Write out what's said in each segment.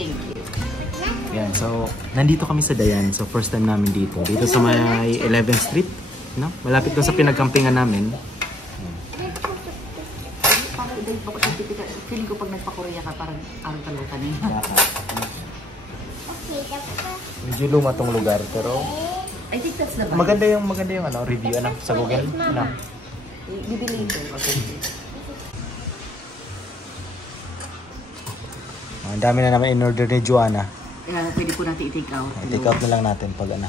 Thank you. Yan, so nandito kami sa Dayan. So first time namin dito. Dito sa may 11th Street. No? Malapit doon sa pinagkampingan namin. Feeling ko pag nagpa-Korea ka, parang arang-talutan eh. Medyo luma tong lugar, pero I think that's the vibe. maganda yung ano, review ano, sa Google. Ano? Bibili ito. Ang dami na naman in-order ni Joanna. Kaya pwede po natin i-take out. I-take out na lang natin pag ano.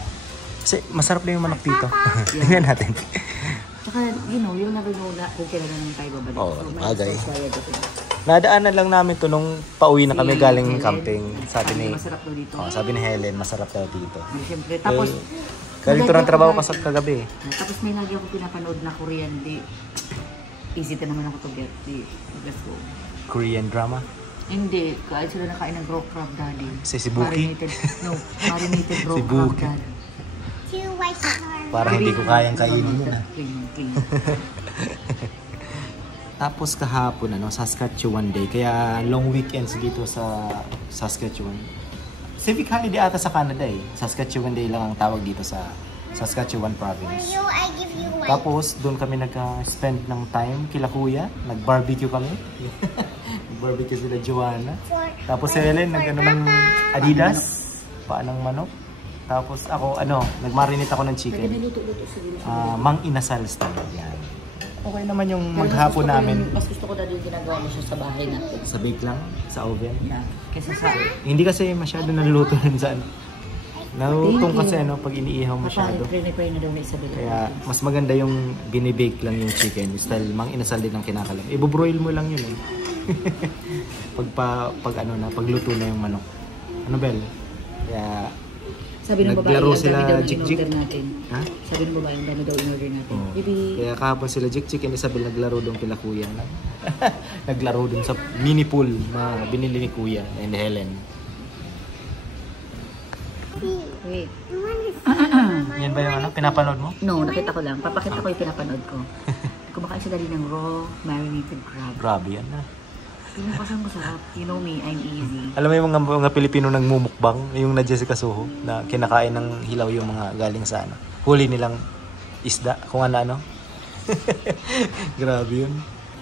Kasi masarap lang yung manok dito. Tingnan natin. Tsaka, you know, you'll never know na kung kailan naman tayo babalik. Oo, bagay. So, Nadaanan lang namin to nung pauwi na kami galing camping. Sabi ni, masarap daw dito. sabi ni Helen, masarap daw dito. Siyempre, tapos, Kalito ng trabaho kasi kagabi. Tapos may lagi ako pinapanood na Korean, di easy ta naman ako to get. Di, let's go. Korean drama? Hindi, kahit sila nakain ng raw crab daddy. Si Buki? Marinated raw Si crab Buki. daddy. Parang hindi ko kayang kainin yun. Clean. Tapos kahapon, Saskatchewan Day. Kaya long weekends dito sa Saskatchewan. Civic holiday ata sa Canada eh. Saskatchewan Day lang ang tawag dito sa Saskatchewan province. Tapos doon kami nag-spend ng time kila kuya. Nag-barbecue kami. Nag-barbecue sila Joanna. Tapos si Helen nag-ano ng Adidas. Paanang manok. Tapos ako, nag-marinate ako ng chicken. Mang inasal style. Yan. Okay naman yung maghapon namin. Mas gusto ko dahil yung ginagawa mo siya sa bahay natin. Sa bake lang? Sa oven? Yeah. Kesa sa... Hindi kasi masyado naluluto rin saan. Nalutong kasi pag iniihaw masyado. Pray na daw na Isabel. Kaya mas maganda yung binibake lang yung chicken. Style mang inasal din ang kinakalam. Ibobroil mo lang yun eh. Pagluto na yung manok. Ano Bel? Kaya... Sabi ng babae, naglaro ang sila dami daw Jik-Jik. in-order natin. Ha? Sabi ng babae, ang dami daw in-order natin. Oh. Bibi... Kaya kahapon sila Jik-Jik and Isabel naglaro doon kila kuya. Naglaro doon sa mini pool na binili ni kuya and Helen. Wait. Yan ba yung pinapanood mo? No, nakita ko lang. Papakita ko yung pinapanood ko. Kumakain siya dali ng raw marinated crab. Grabe yan na. Tingnan ko saan masarap. You know me, I'm easy. Alam mo yung mga Pilipino nagmumukbang, yung na Jessica Soho, na kinakain ng hilaw yung mga galing sa huli nilang isda, kung ano. Grabe yun.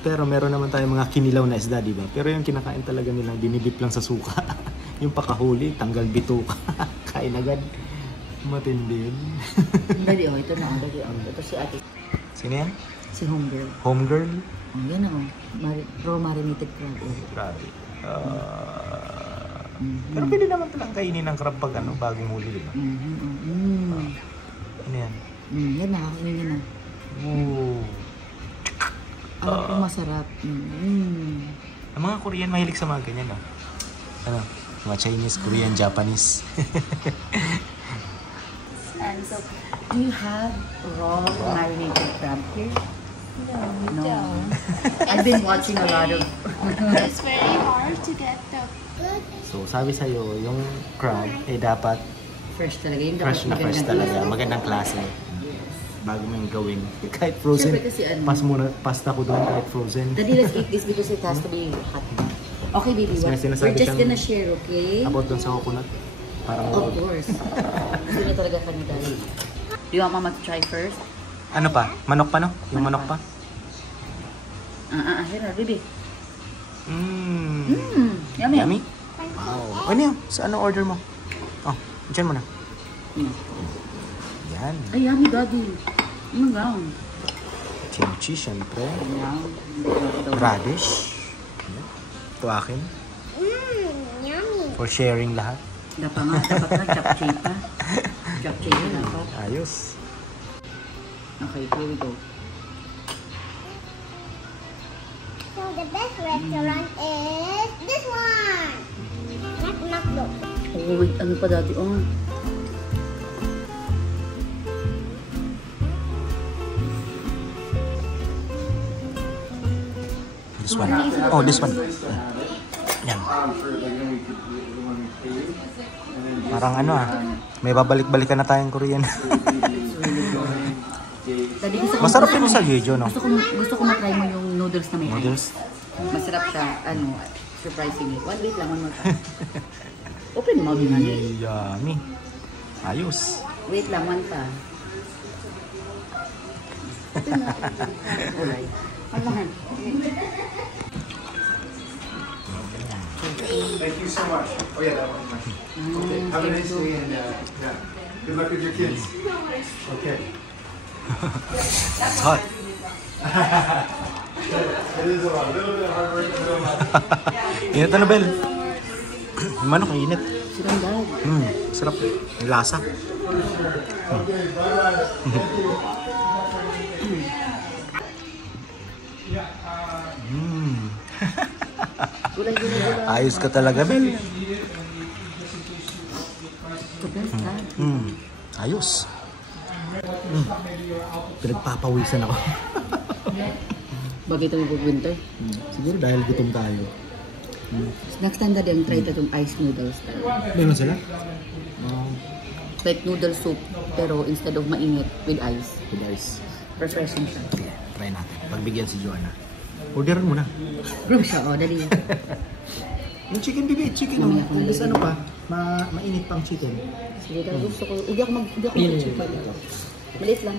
Pero meron naman tayong mga kinilaw na isda, di ba? Pero yung kinakain talaga nilang dinidip lang sa suka. Yung pakahuli, tanggal bituka. Kain agad. Matindi yun. Dali, ito na. Ito si ate. Sino yan? Si homegirl. Homegirl? Oh, yan ako. Raw marinated crab. Grabe. Pero pwede naman talang kainin ng crab pag bagong huli, di ba? Ano yan? Yan na, kakainin niya na. Ooh. Alam ko masarap. Ang mga Korean mahilig sa mga ganyan, mga Chinese, Korean, Japanese. And so, do you have raw marinated crab here? No. I've been watching a lot of... It's very hard to get the good. So, sabi sa'yo, yung crab, dapat Fresh talaga. Yung fresh na fresh talaga. Magandang klase. Bago mo yung gawin. Kahit frozen. Pasta ko doon kahit frozen. Daddy, let's eat this because it has to be hot. Okay, baby. We're just gonna share, okay? About doon sa coconut. Parang of course. Gusto na talaga kami, Daddy. Do you want Mama to try first? Ano pa? Manok pa, no? Yung manok pa? Here na, baby. Yummy. Yummy? Wow. Ano yun? Sa anong order mo? Oh, dyan mo na. Yan. Ay, yummy, Daddy. Gang. Kimchi, syempre. Radish. Ito akin. Yummy. For sharing lahat. Dapat na, japchae pa. Japchae na dapat. Ayos. Okay, here we go. So the best restaurant is this one. McDo. Oh, wait, ano pa dati? Oh. This one. Oh, this one. Yan. Parang may babalik-balikan na tayong Korean. Daddy, Masarap yun sa Jeju, no? Gusto ko matry mo yung noodles na may Noodles? Masarap siya, surprisingly. One more time. Open mouth nga ni. Yummy. Ayos. Wait lang, man pa. Alright. Thank you so much. Oh yeah, that one. Okay. Have a nice day and yeah. Good luck with your kids. Okay. It's hot. It is a little bit of hard work, a little hot. Init na, Bel. Yung manok, ang init. Silang dad. Sarap. Yung lasa. Gulay. Ayos ka talaga, Bel. Kapes ka. Ayos. Pinagpapawisan ako. Bakit ito mag-winter? Siguro dahil gutom tayo. Next time na din, try itong ice noodles. Meron sila? Like noodle soup, pero instead of mainit, with ice. With ice. Refreshing siya. Sige, try natin. Pagbigyan si Joanna. Orderan mo na. Bro siya, dali. Yung chicken, bibi. Chicken, oh. Tapos ano pa? Mainit pang chicken. Sige, pero gusto ko. Hindi ako mag-chicken. Maliit lang.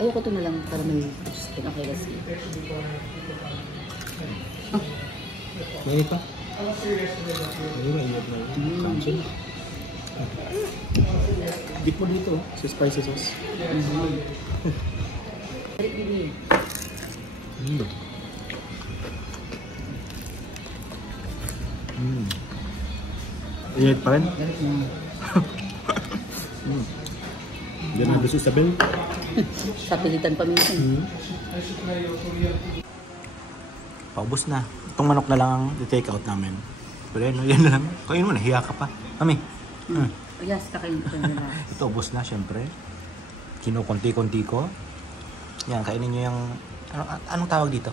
Ayoko ito na lang para may chicken. Okay, let's see. Mainit pa? Ayun, mainit na yun. Crunchy. Dip mo dito, sa spicy sauce. Init pa rin? Diyan na gusto sa Bel. Sa pilitan pa minsan. Paubos na. Itong manok na lang ang i-take out namin. Pero yan na lang. Kain mo, nahiya ka pa. Mami. Yes, kakain ko na. Ito, ubos na, syempre. Kinukunti-kunti ko. Yan, kainin nyo yung... Anong tawag dito?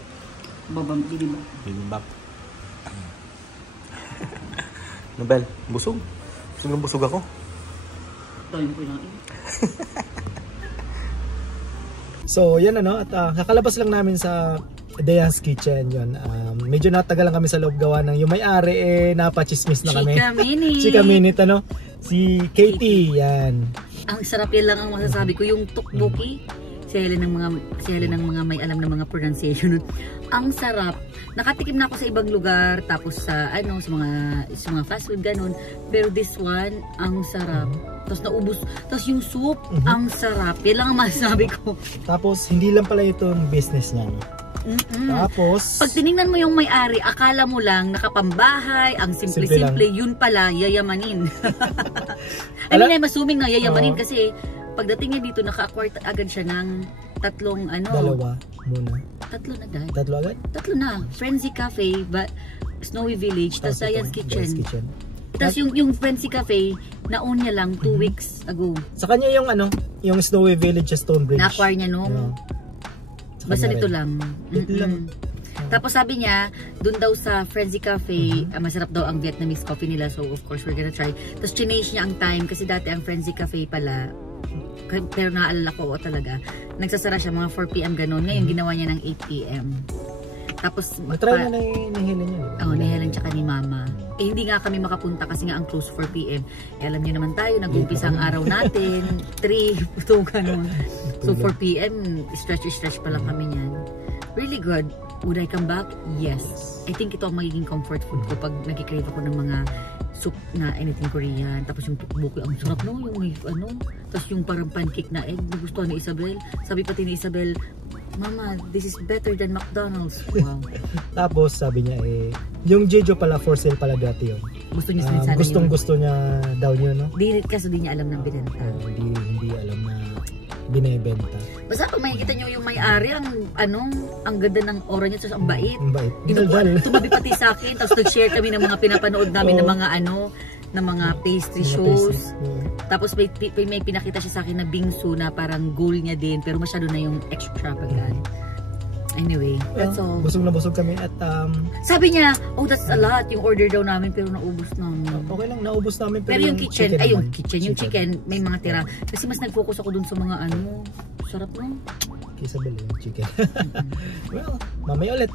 Bibimbap. Bibimbap. Nobel, busog. Busog ako. Dahil ko lang. So, yan ano. At kakalabas lang namin sa Dea's Kitchen. Yun. Medyo natagal lang kami sa loob gawa ng yung may-ari napachismis na kami. Chika Minute. Chika Minute, ano? Si Katie, yan. Ang sarap yan lang ang masasabi ko. Yung tukbuki. Si Helen ng mga may alam ng mga pronunciation. Ang sarap. Nakatikim na ako sa ibang lugar, tapos sa sa mga fast food ganun. Pero this one, ang sarap. Tapos naubos. Tapos yung soup, ang sarap. Yan lang ang masasabi ko. Tapos hindi lang pala ito yung business niya. Tapos pag tiningnan mo yung may-ari, akala mo lang nakapambahay, ang simple-simple, yun pala yayamanin. I mean, I'm assuming na yayamanin kasi pagdating niya dito, naka-acquire agad siya ng tatlong dalawa muna. Tatlo na dahil. Tatlo agad? Tatlo na. Frenzy Cafe, Snowy Village, tapos Dia's Kitchen. Tapos yung Frenzy Cafe, naon niya lang 2 weeks ago. Sa kanya yung yung Snowy Village sa Stonebridge. Na-acquire niya nung basta dito lang. Tapos sabi niya, dun daw sa Frenzy Cafe, masarap daw ang Vietnamese coffee nila. So of course, we're gonna try. Tapos chinage niya ang time kasi dati ang Frenzy Cafe pala, pero naalala ko talaga, nagsasara siya mga 4 PM ganun. Ngayon ginawa niya ng 8 PM. Tapos try na ni Helen yun. Ni Helen tsaka ni Mama. Hindi nga kami makapunta kasi nga ang close 4 PM. Alam niyo naman tayo, nag-umpisa ang araw natin 3, 2 ganun. So 4 PM, stretch pa lang kami niyan. Really good. Would I come back? Yes. I think ito ang magiging comfort food ko pag nag-crave ako ng mga soup na anything Korean. Tapos yung tteokbokki, ang sarap no? Yung tapos yung parang pancake na egg, gusto ni Isabel. Sabi pati ni Isabel, Mama, this is better than McDonald's. Wow. Tapos sabi niya yung Jejo pala for sale pala dati yun. Gusto niya sana gusto niya daw yun, no? Kasi di niya alam ng binenta. Hindi alam na binebenta. Basta pag makikita niyo yung may-ari, ang ganda ng aura niya, tapos ang bait. Ang bait. Tumabi pati sa akin, tapos nag-share kami ng mga pinapanood namin ng mga ng mga pastry shows. Tapos may pinakita siya sa akin na bingsu na parang goal niya din, pero masyado na yung extravagant. Anyway, that's all. Busog na busog kami at sabi niya, that's a lot yung order daw namin pero naubos namin. Okay lang, naubos namin pero yung kitchen, yung chicken may mga tira. Kasi mas nag-focus ako dun sa mga sarap no? Isabel yung chicken. Well, mamaya ulit.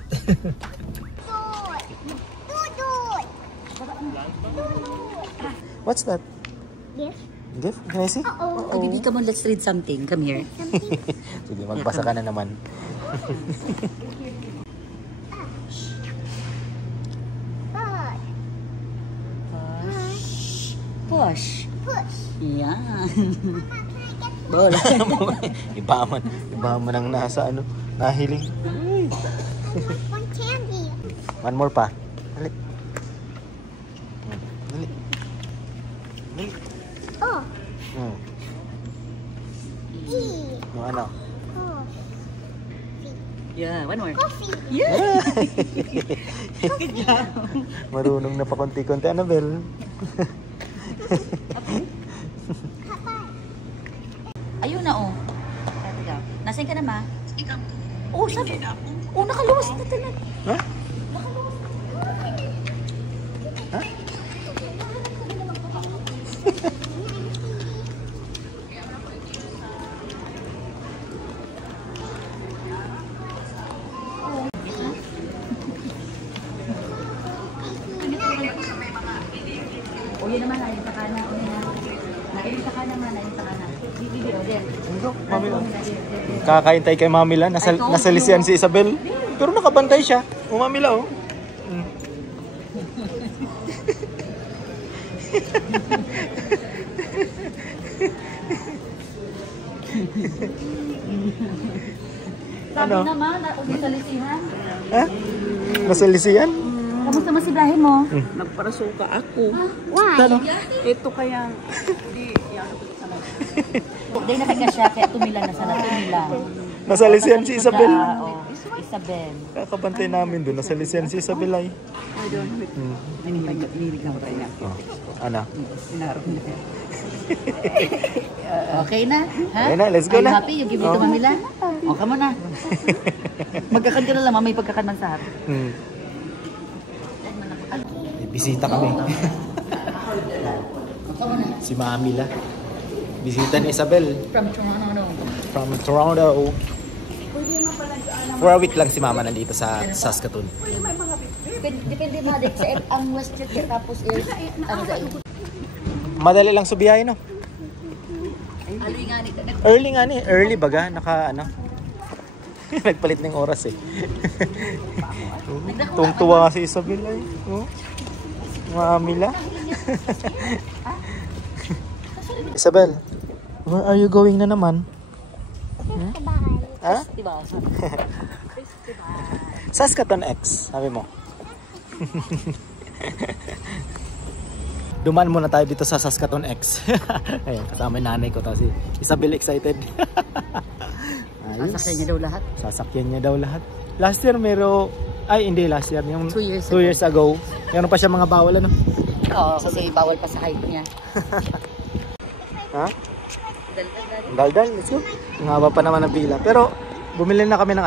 What's that? Yes. Gift? Can I see? Oh, baby, come on, let's read something. Come here. Sige, magbasa ka na naman. Push. Push. Yan. Mama, can I get Bola. Iba man ang nasa ano, nahiling. one candy? One more pa. Dali. Dali. Dali. Oh, Hmm. E. Yung ano? Oh, Yeah, one more. coffee. Yeah. Marunong na pa konti-konti. Annabelle. Ayun na, oh. Teka. Nasaan ka na, ma? Oh, sabi. Oh, nakaluwas na talaga. Ha? Ha? O, yun naman, nain sa kana. Nain sa kana, ma. Nain sa kana. Bibi, o, din. Mami lang. Kakain tayo kay Mami lang. Nasa lisian si Isabel. Pero nakabantay siya. O Mami lang, oh. Mm. Sabi Ano? naman, ulit sa lisihan. Ha? Nasa lisian? Kamusta masidahin mo? Nagparasuka ako. Why? Ano? Ito kaya, Dahil nakaka siya, kaya tumila na sana, tumila. Nasa lisian si Isabel. Oo, Isabel. Kakabantay namin doon. Nasa lisian si Isabel ay. inilig lang tayo na. Oh. Ano? Sinarap na. Okay na? Ha? Okay na, let's go Are you na. happy? You give it to Mamila? O, come on na. Magkakan ka na lang, may pagkakan man sa harap. Hmm. May bisita kami. Si Mami la. Bisita ni Isabel From Toronto. from Toronto. For a week lang si Mama nandito sa Saskatoon. Depende mga dik sa ang WestJet tapos is ano dahil. Madali lang subiyahin, no? Aloy nga nito. Early nga ni, early baga, naka ano. Nagpalit ng oras eh. Tungtuwa si Isabel ay. Oh. Mami la. Isabel, where are you going na naman? Ha? Diba? Saskatoon X, sabi mo. Dumaan muna tayo dito sa Saskatoon X. Ayun, kasama yung nanay ko. Si Isabel excited. Ayos. Sasakyan niya daw lahat. Sasakyan niya daw lahat. Last year hindi last year. Yung 2 years 2 years ago. Meron pa siya mga bawal ano. Oo, kasi bawal pa sa height niya. Ha? Daldal, let's go. Ang haba pa naman ng pila. Pero bumili na kami ng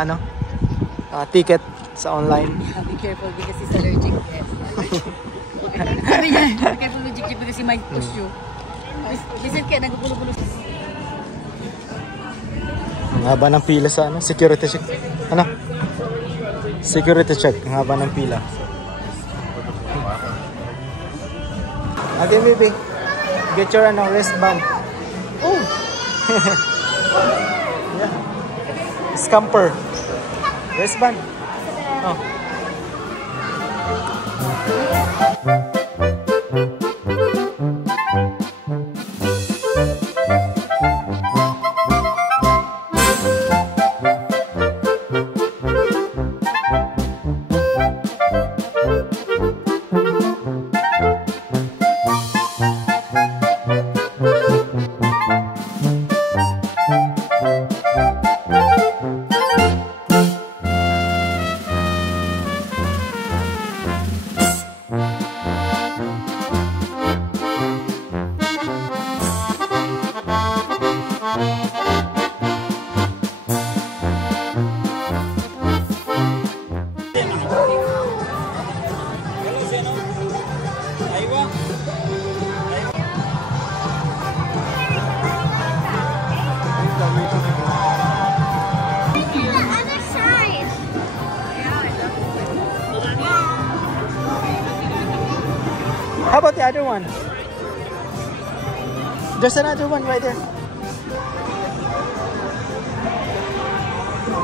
ticket sa online. Be careful because he's allergic. Yes. Sabi niya, be careful with Jik because he might push you. Visit ka, nagpupulo-pulo. Ang haba ng pila sa security check. Ano? Security check. Ang haba ng pila. Okay, baby. Get your wristband. Oh! Yeah. Scamper. Wristband. Oh. other one. There's another one right there.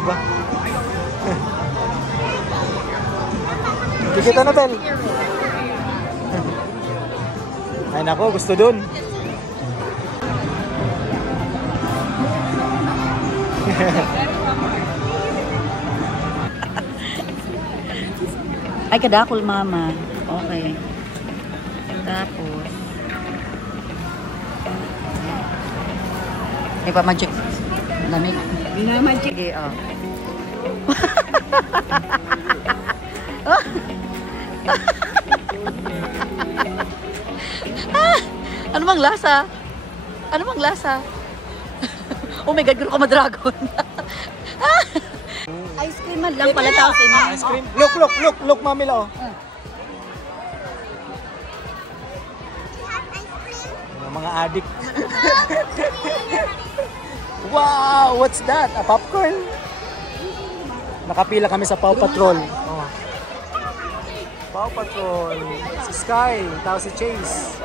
Ba? Dikit na, Bel. Ay nako, gusto dun. Ay, kadakol, mama. Okay. Tapos, pa magic. Lamig. Minamagic. Sige, oh. Ano bang lasa? Ano bang lasa? Oh my God, gano'n ka ma-dragon. Ice cream man lang pala tao sa inyo. Ice cream. Look, Mami Lao. Mga addict. Wow, what's that? A popcorn? Nakapila kami sa Paw Patrol. Oh. Paw Patrol. Si Sky, tao si Chase.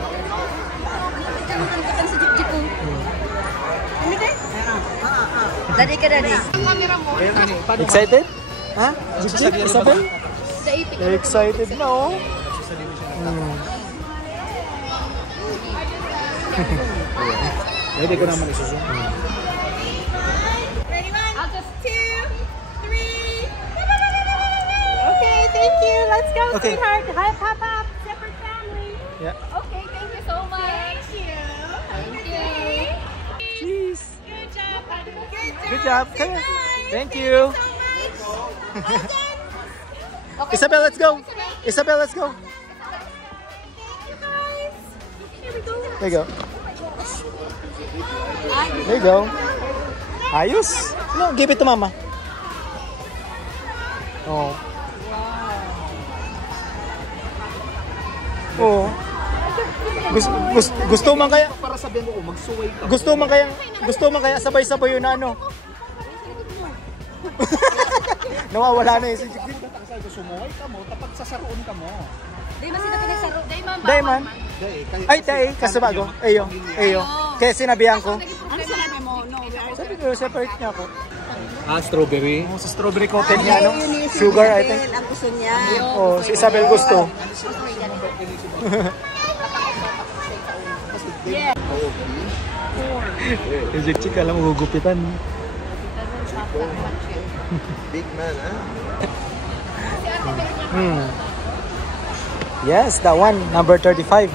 Daddy ka, daddy. Excited? Ha? Isabel? Excited na, oh. Pwede ko naman isusun. Ready, 1, 2, 3. Okay, thank you. Let's go, Okay. sweetheart. Hi, Papa. Separate family. Yeah. Okay, thank you so much. Thank you. Thank you. Cheese. Good job. Good job. Come here. Thank you. Isabel, let's go. Isabel, let's go. Here we go. There you go. There you go. Ayos. No, give it to Mama. Oh. Oh. Gusto man kaya para sabihin mo magsuway ka. Gusto man kaya sabay-sabay yun na ano. Nawawala na yung si Jigdig. Sumuway ka mo, tapag sasaroon ka mo. Day man sila pinagsaro. Day man. Ay, tay, kasabago. Eyo. Kaya sinabihan ko. Ano sinabi mo? No, we are Sabi ko, separate niya ako. Strawberry. Oh, sa strawberry coated niya, no? Sugar, I think. ang gusto niya. Oh, si Isabel gusto. Yung Jik-Jik, alam mo, gugupitan. Big man, Yes, that one, number 35.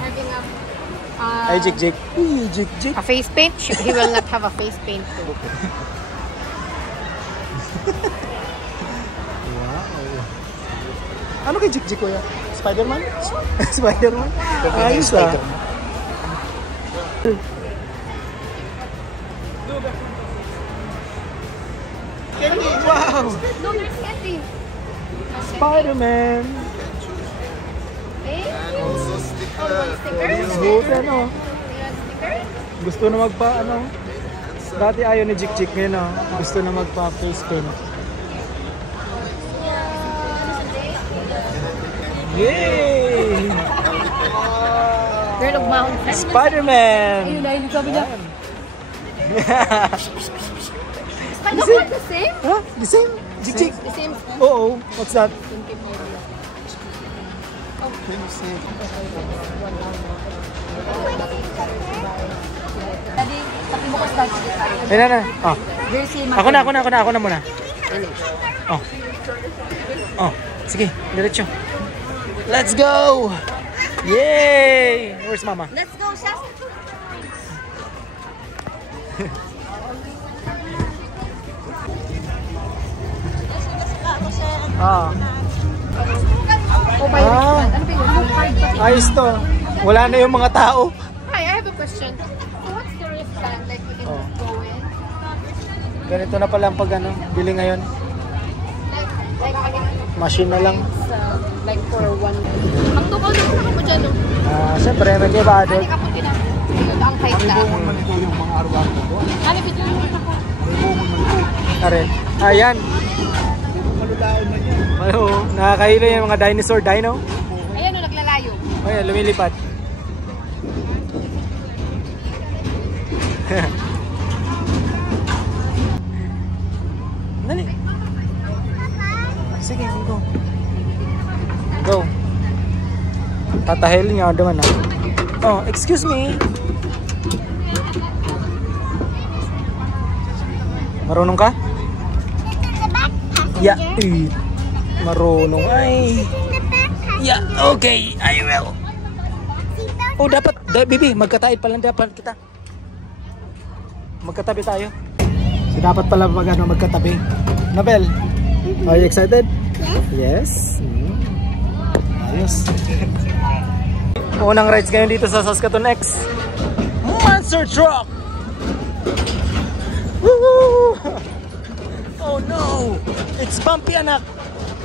Ay, Jik-Jik. Jik-Jik. A face paint? He will not have a face paint. Ano kay Jik-Jik ko yan? Spider-Man? Spider-Man? Ayos ah. Wow! No, there's candy. Spider-Man! Smooth ano. Gusto na magpa ano. Dati ayaw ni Jik-Jik ngayon oh. Gusto na magpa face paint. Yay! Girl of Mount. Spider-Man! Ayun, ayun, sabi niya. Spider-Man the same? Huh? The same? Jik-Jik? The same. Oo. What's that? Daddy, sabi mo ko sa daddy. Ayun na. Oh. Very same. Ako na muna. Oh. Oh. Sige, diretso. Let's go! Yay! Where's Mama? Let's go, Shasta. Ah. Oh, by ano ba yun? Ano card ba? Ayos to. Wala na yung mga tao. Hi, I have a question. So what's the wristband? Like we can Oh. go in? Ganito na pala ang pag ano, bili ngayon. Like Machine na lang. like for one. Ang tukaw na ako mo dyan, no? Siyempre, may kibado. Ano ka po tinang? Ang height na. Yung mga araw-araw ko. Ano ba dyan? Ayan. Ayan. Malulaon na yan. Ano, nakakahilo yung mga dinosaur dino. Ayan, no, naglalayo. Ayan, lumilipad. Dali. Sige, go. Go. Tatahil niya naman ah. Oh, excuse me. Marunong ka? Yeah. Marunong ay. Yeah, okay. I will. Oh, dapat, baby, magkataid pala dapat kita. Magkatabi tayo. So, dapat pala magkatabi. Nabel, are you excited? Yes. Ayos. Unang rides ngayon dito sa Saskatoon X. Monster Truck! Woo! Oh no! It's bumpy, anak!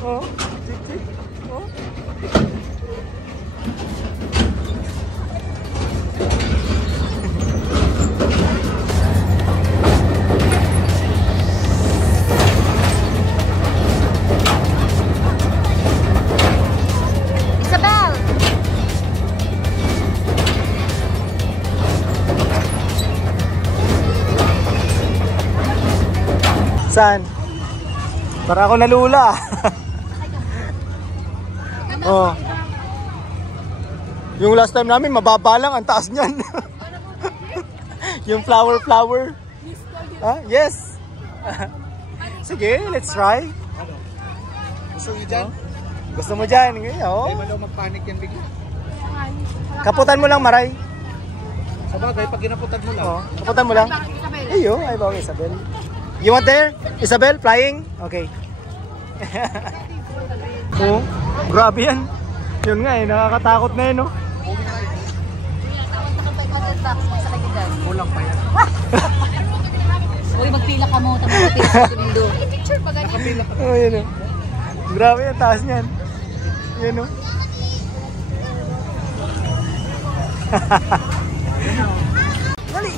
Oh. Oh. Isabel! Saan? Para ako nalula. Oh. Yung last time namin mababa lang ang taas niyan. Yung flower. Ah, yes. Sige, let's try. Gusto niyo dyan? Gusto mo dyan? Oh. Ay, malaw magpanik yan bigla. Kaputan mo lang, Maray. Sabagay, pag ginaputan mo lang. Oh, kaputan mo lang. Ayo, ay bawa Isabel. You want there? Isabel, flying? Okay. Oh, grabe yan. Yun nga eh, nakakatakot na yun, no? Kulang pa yan. Uy, magpila ka mo. Tama magpila ka tulindo. Picture pa ganyan. Nakapila pa. Oh, yun, oh. Grabe yan, taas niyan. Yun, oh. Dali!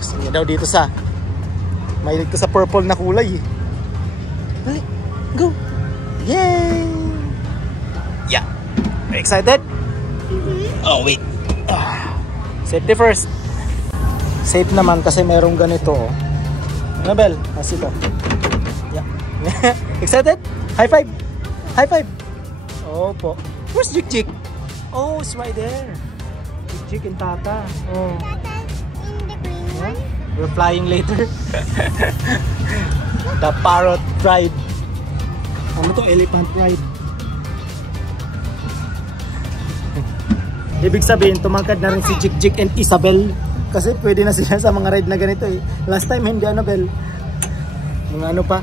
Gusto niya daw dito sa mahilig ko sa purple na kulay eh. Dali, go! Yay! Yeah! Are you excited? Oh, wait. Safety first. Safe naman kasi merong ganito oh. Nabel, as ito. Yeah. Excited? High five! High five! Opo. Where's Jik? Oh, it's right there. Jik and Tata. Oh. Yeah? We're flying later. The parrot ride. Ano to? Elephant ride. Ibig sabihin, tumangkad na rin si Jik and Isabel. Kasi pwede na sila sa mga ride na ganito eh. Last time hindi Annabel. Mga ano pa?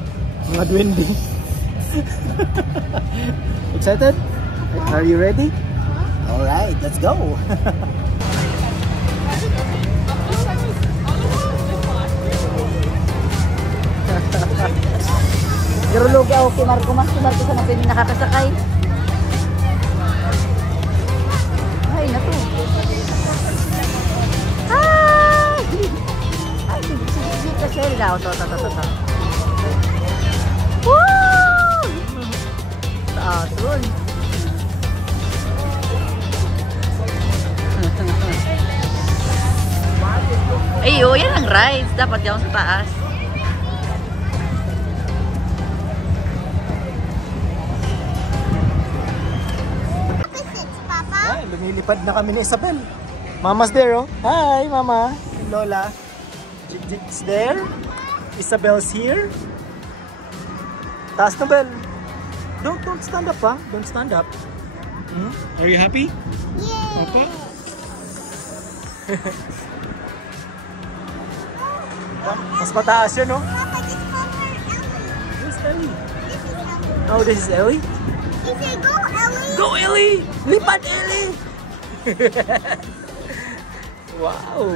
Mga duwende. Excited? Are you ready? Alright, let's go! Garulog ako kay Marco. Mas kay Marco sa mga pwede nakakasakay. Ay, nato. Ay! Ay, sige kasi. Ito. Woo! Taasun. Ay, oh, yan ang rides. Dapat yan sa taas. Ay, lumilipad na kami ni Isabel. Mama's there, oh. Hi, Mama. Lola. Jik's there. Isabel's here. Taas na, Bel. Don't stand up, ha? Don't stand up. Are you happy? Yeah. Okay. Mas mataas yun, no? Where's Ellie? Oh, this is Ellie? Go, Ellie! Lipat, Ellie! Wow!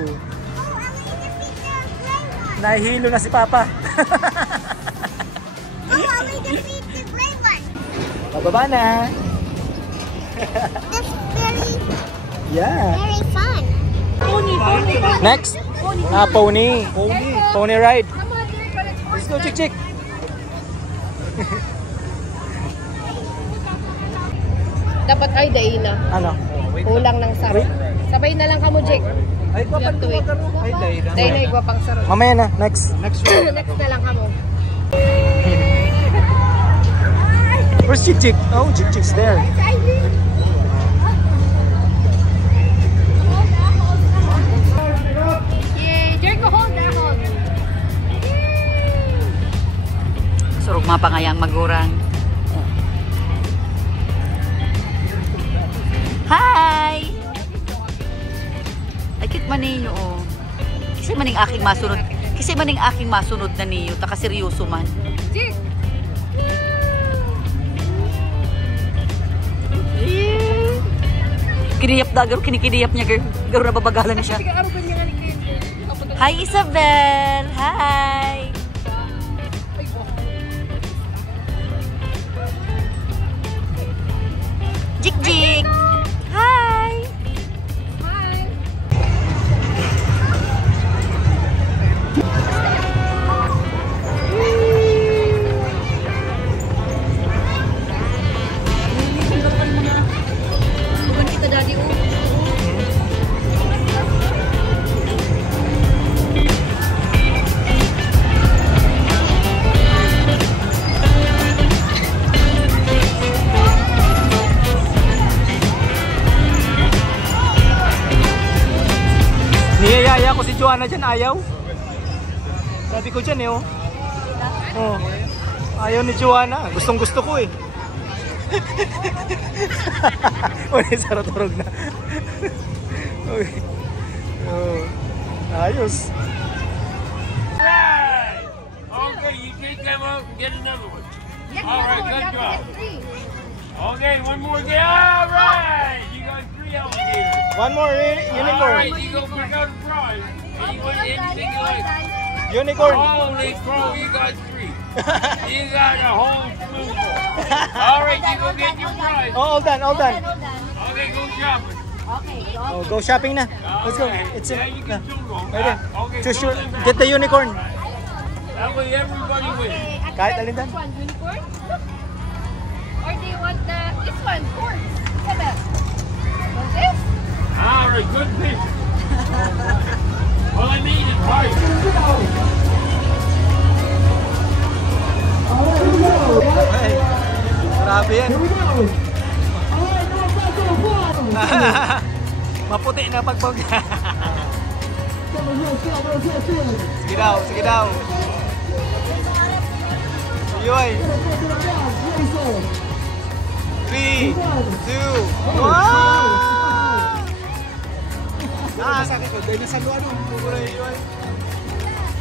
Nahihilo na si Papa. Pababa na. That's Yeah. very fun. Pony. Next, pony. Pony ride. Let's go, Jik. Dapat ay daila. Ano? Kulang ng sarap. Sabay na lang ka mo, Jake. Ay, papan ko magkaro. Ay, dahil. Dahil na igwa pang sarot. Mamaya na, next. Next week. Next na lang ka mo. Where's Chick? Oh, Chick's there. Yay! Jericho, hold that, hold. Surog mapangayang magurang. Hi! Ay, kit man ninyo, oh. Kasi maning aking masunod. Kasi maning aking masunod na niyo. Taka seryoso man. Jake! Kiniyap na, garo kinikidiyap niya, garo nababagalan na siya. Hi, Isabel! Hi! Jik Jik! Hi! Hi! Bukan kita daddy, oh. Niyayaya ko si Joanna dyan, ayaw. Sabi ko dyan eh, oh. Oh. Ayaw ni Joanna. Gustong gusto ko eh. Uy, sarot-turog na. Uy. Oh. Ayos. Right. Okay, you take them out and get another one. All right, good job. Okay, one more game. All right, you got 3 alligators. One more unicorn. All right, you go pick out a prize. Anything you like. Unicorn. Holy crow, you got 3. You got a whole spoonful. All right, you go get your prize. Oh, all done, all done. Okay, go shopping. Oh, go shopping na. Let's go. Okay. It's Yeah, you can still go. Ready? Okay, Choose fill your, them out. get the unicorn. That way everybody wins. Kahit alin dyan. Which one? Unicorn? Or do you want this one? Horse. Isabel. Want this? All right, good fish. All I need is price. Ay, grabe yan. Maputi na pagpag. Sige daw, sige daw. Yoy. 3, 2, 1. Ah, sa akin ko. Dahil nasa luwa nung.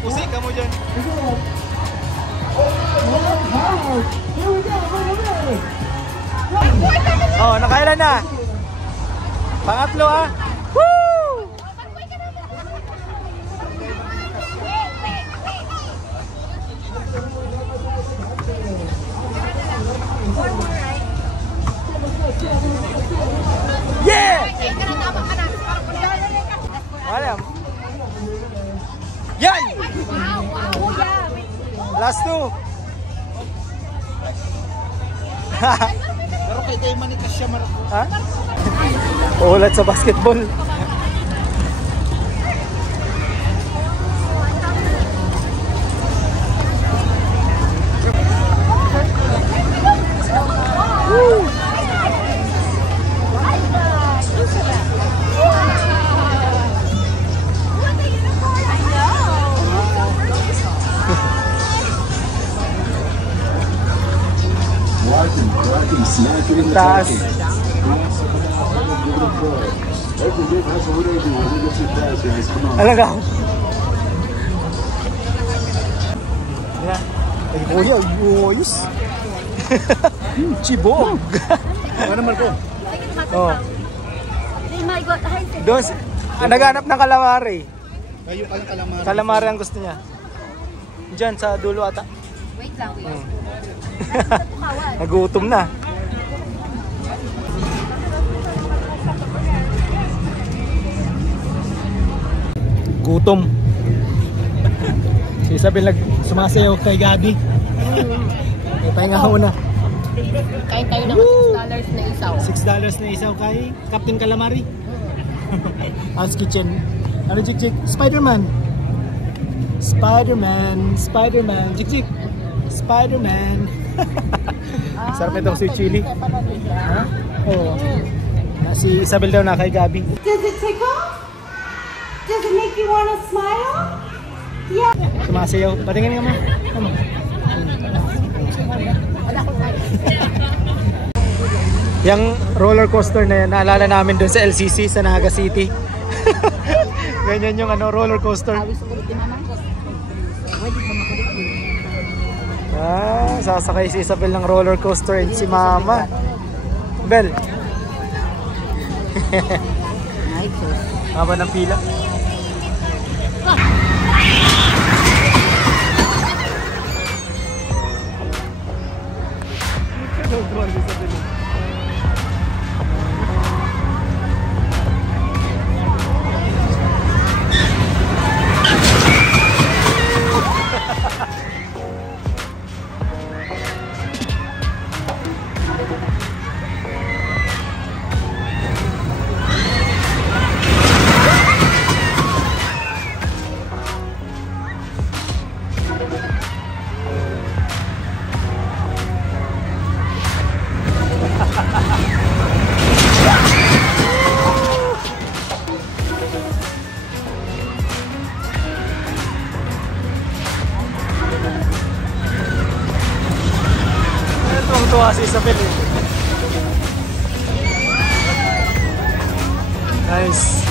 Pusik kamu dyan. Oh, nakailan na? Pangatlo ah. Woo! Yeah! Alam. Yan! Last 2. Pero kay tayo manikas siya marako. Ha? Ulat sa basketball. Woo! Taas. Alaga. Ay, kuya, ayos. Chibog. Ano naman ko? Oh. Doon, naghanap ng calamari. Kayo kayong kalamari. Calamari ang gusto niya. Diyan sa dulo ata. Wait lang, wait. Nagutom na. Gutom. Si Isabel sumasayaw kay Gabi. May pahinga ako na. Kain tayo ng $6 na isaw. $6 na isaw kay Captain Calamari. House Kitchen. Ano, Jik? Spider-Man. Spider-Man. Spider-Man. Jik. Spider-Man. Sarap itong sweet chili. Ha? Oo. Si Isabel daw na kay Gabi. Does it tickle? Does it make you want to smile? Yeah. Sumasayaw. Patingin nga mo. Ano? Yung roller coaster na yan, naalala namin doon sa LCC sa Naga City. Ganyan yung ano, roller coaster. Sasakay si Isabel ng roller coaster and si Mama. Bel. Haba ng pila. Tuwa si Isabel eh. Nice.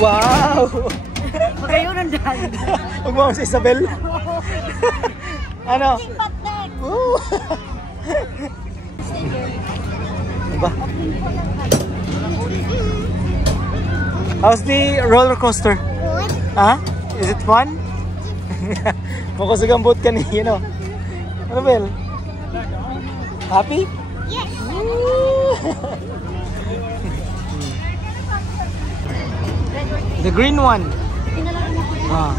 Wow! Magayon ang dahil. Huwag mo si Isabel. Ano? Diba? How's the roller coaster? Huh? Is it fun? Makusagambot ka niya, no? Ano, Bel? Happy? Yes. The green one. Ah.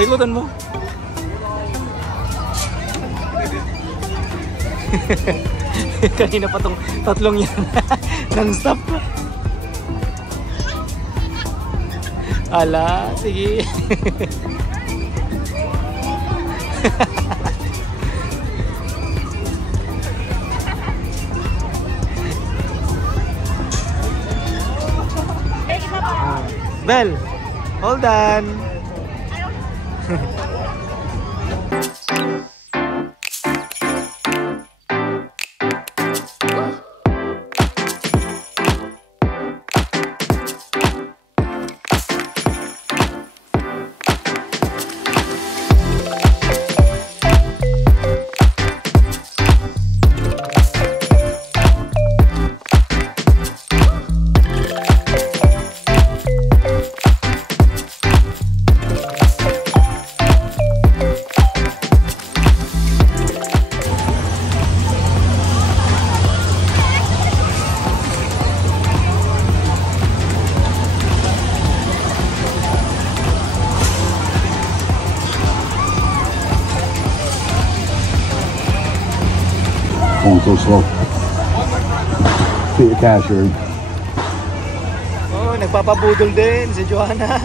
Ikutan mo. Kanina pa tong tatlong yan non-stop. Ala, sige. Bel, hold on. Going so slow. See the cashier. Oh, nagpapabudol din si Joanna.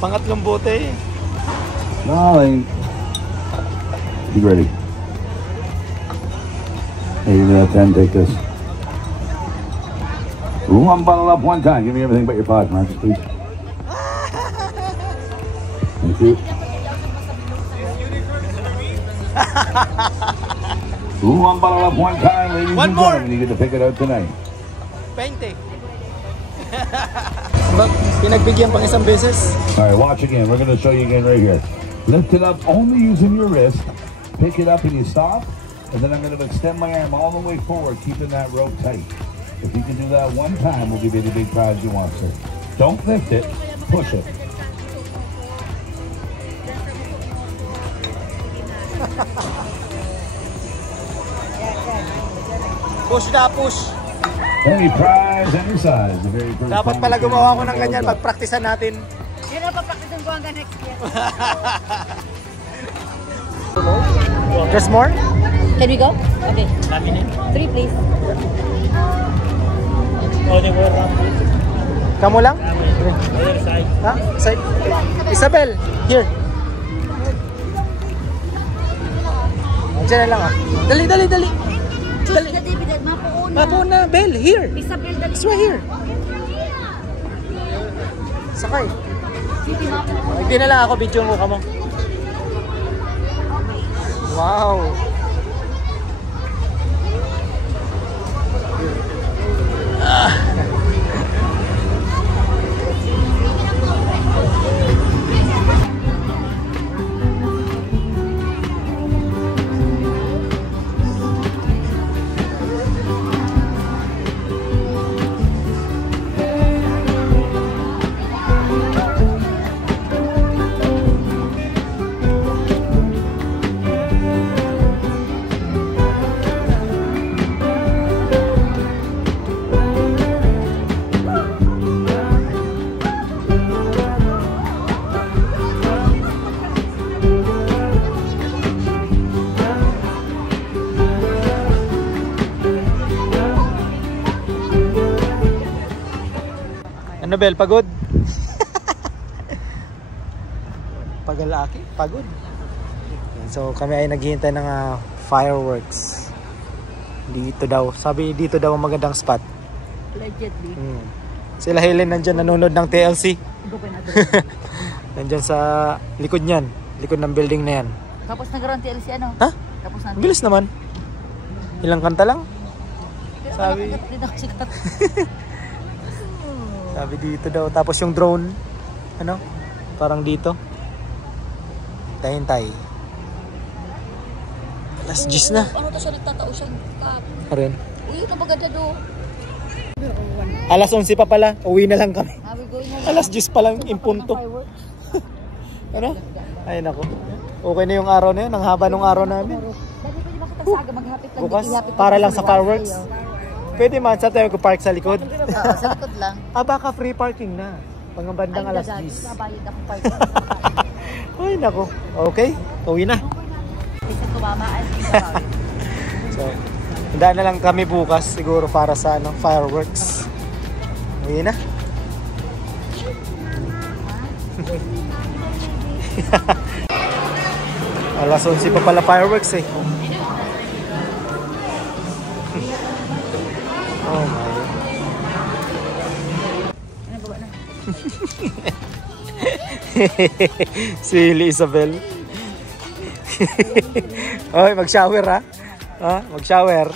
Pangatlong bote. Darling. Be ready. Hey, you have 10, take this. One bottle up one time. Give me everything but your pocket, Marcus, please. Thank you. One bottle up one time, ladies One and more. gentlemen. You get to pick it out tonight. 20. Pinagbigyan pang isang beses. All right, watch again. We're going to show you again right here. Lift it up only using your wrist. Pick it up and you stop. And then I'm going to extend my arm all the way forward, keeping that rope tight. If you can do that one time, we'll give you the big prize you want, sir. Don't lift it, push it. Push na push. Any prize, any size. The very first Dapat time pala we gumawa ko came ng out, ganyan. Pagpraktisan natin. Yun ang papraktisan ko hanggang next year. Just more? Can we go? Okay. 3 please. Kamu lang? Ha? Side? Okay. Isabel, here. Diyan na lang ah. Dali. Dali. David, mapuuna. Mapuuna, Bel, here. Isabel, dali. It's right here. Sakay. Sige, mapuuna. Hindi na lang ako, video mo ka mo. Wow. Ano Bel, pagod? Pagalaki? Pagod. So kami ay naghihintay ng fireworks. Dito daw. Sabi dito daw ang magandang spot. Allegedly. Sila Helen nandyan nanonood ng TLC. Nandyan sa likod niyan. Likod ng building na yan. Tapos nagkaroon TLC ano? Ha? Tapos Ang bilis naman. Ilang kanta lang? Sabi. Sabi dito daw. Tapos yung drone, ano? Parang dito. Hintay. Alas 10 na. Ano to siya nagtatao siya? Rin. Uy, ito maganda do. Alas 11 pa pala. Uwi na lang kami. Are we going na? Alas 10 pa lang impunto. Ano? Ay nako. Okay na yung araw na yun. Ang haba ng araw namin. Dati pwede ba kita sa aga maghapit lang? Bukas, ihapit para lang lang sa fireworks. Pwede man, sa tayo ko park sa likod. Oo, sa likod lang. Baka free parking na. Pangabandang alas 10. Nabayad ako parking. Ay, nako. Okay, uwi na. Isa kumamaan. So, handa na lang kami bukas siguro para sa fireworks. Uwi na. Alas 11 pa pala fireworks eh. Oh my. Silly Isabel. Oy, mag-shower ha? Ha? Mag-shower.